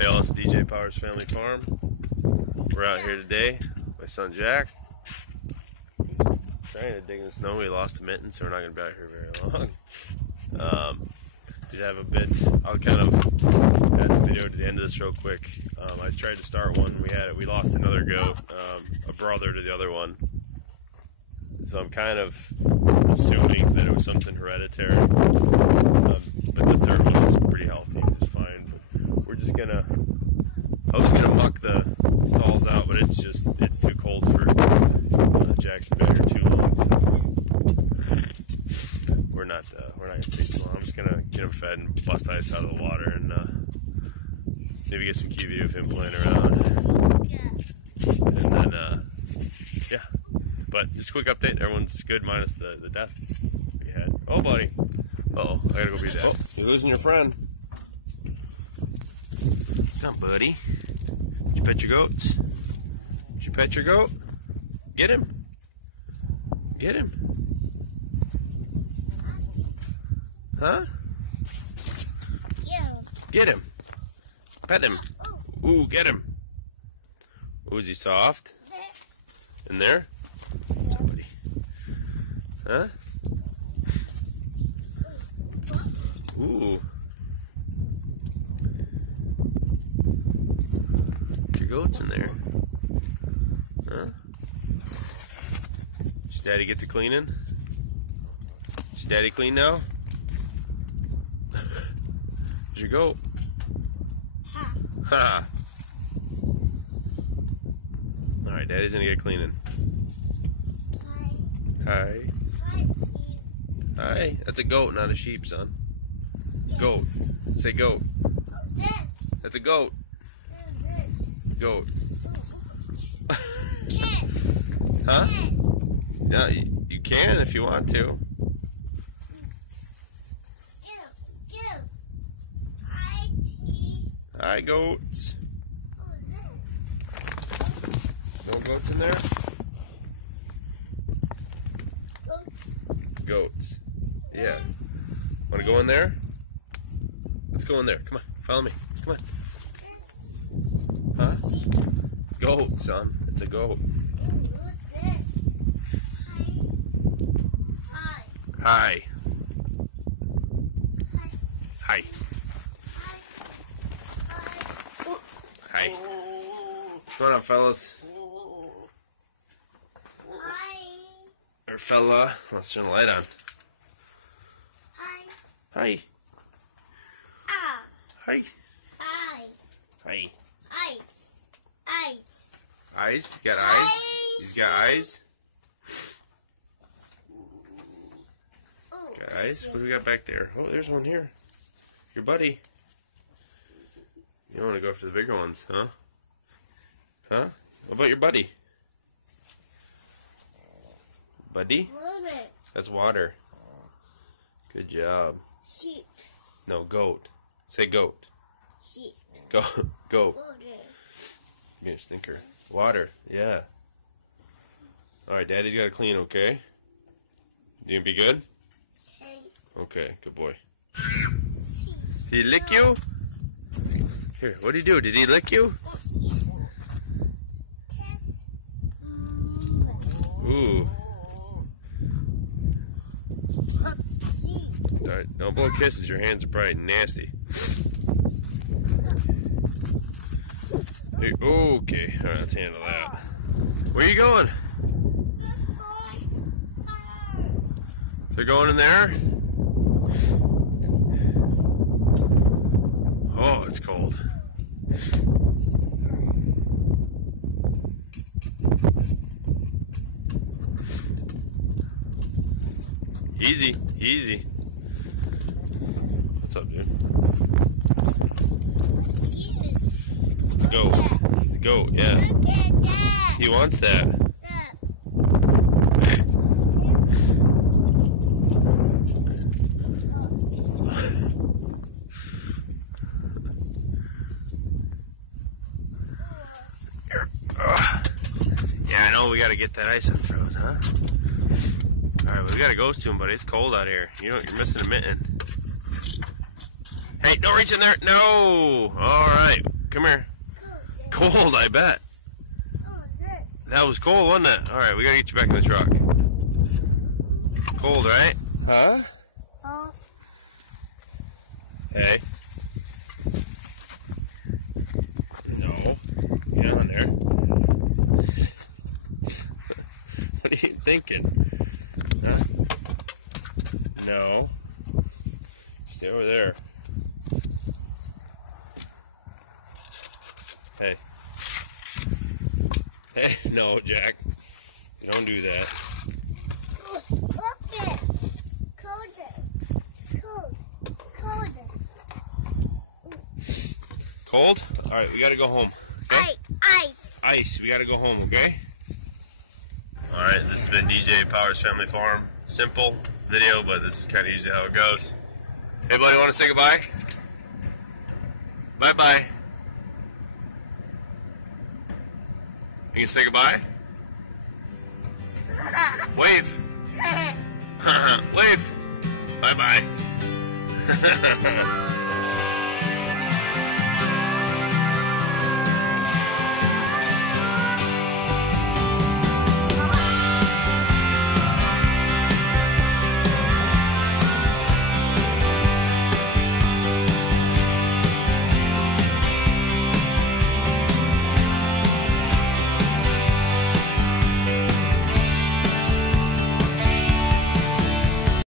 Hey all, it's DJ Powers Family Farm. We're out here today. My son Jack trying to dig in the snow. We lost the mitten, so we're not going to be out here very long. Did have a bit. I'll kind of add the video to the end of this real quick. I tried to start one. We lost another goat, a brother to the other one. So I'm kind of assuming that it was something hereditary. But the third one was pretty healthy, just fine. But we're just gonna. I was gonna muck the stalls out, but it's too cold for Jack's been here too long. So we're not gonna take too long. I'm just gonna get him fed and bust ice out of the water and maybe get some key video of him playing around. And then yeah. But just a quick update. Everyone's good minus the death we had. Oh, buddy. Uh-oh. I gotta go beat that. Oh, you're losing your friend. Come on, buddy. Did you pet your goats? Did you pet your goat? Get him. Get him. Huh? Get him. Pet him. Ooh, get him. Ooh, is he soft? In there? Somebody. Huh? Ooh. Your goat's in there. Huh? Does Daddy get to cleaning? Is Daddy clean now? Where's your goat? Ha! Alright, Daddy's gonna get cleaning. Hi. Hi. That's a goat, not a sheep, son. Goat. Say goat. That's a goat. Goat. Huh? Yeah, you can if you want to. Hi, goats. No goats in there? Goats. Yeah. Want to go in there? Let's go in there. Come on. Follow me. Come on. Huh? Goat, son. It's a goat. Hi. Hi. Hi. What's going on, fellas? Or fella. Let's turn the light on. Hi. Hi. Hi. Eyes? You got eyes? He's got eyes? Got eyes? What do we got back there? Oh, there's one here. Your buddy. You don't want to go for the bigger ones, huh? Huh? What about your buddy? Buddy? That's water. Good job. Sheep. No, goat. Say goat. Sheep. Goat. Goat. Water. Give me a stinker. Water. Yeah. Alright, Daddy's got to clean, okay? You gonna be good? Okay, good boy. Did he lick you? Here, what did he do? Did he lick you? Ooh. Alright, don't blow kisses. Your hands are probably nasty. Hey, okay, alright, let's handle that. Where are you going? They're going in there? Oh, it's cold. Easy, easy. What's up, dude? The goat. The goat, yeah. He wants that. Yeah, I know we gotta get that ice unfroze, huh? Alright, we gotta go soon, buddy. It's cold out here. You're missing a mitten. Hey, don't reach in there. No! Alright. Come here. Cold, I bet. That was cold, wasn't it? Alright, we gotta get you back in the truck. Cold, right? Huh? Oh. Hey. No. Get on there. What are you thinking? Huh? No. Stay over there. Hey. Hey, no, Jack. Don't do that. Look this. Colder. Cold? Alright, we gotta go home. Okay? Ice. Ice. We gotta go home, okay? Alright, this has been DJ Powers Family Farm. Simple video, but this is kind of usually how it goes. Hey, buddy, want to say goodbye? Bye-bye. You can say goodbye? Wave. Wave. Bye-bye.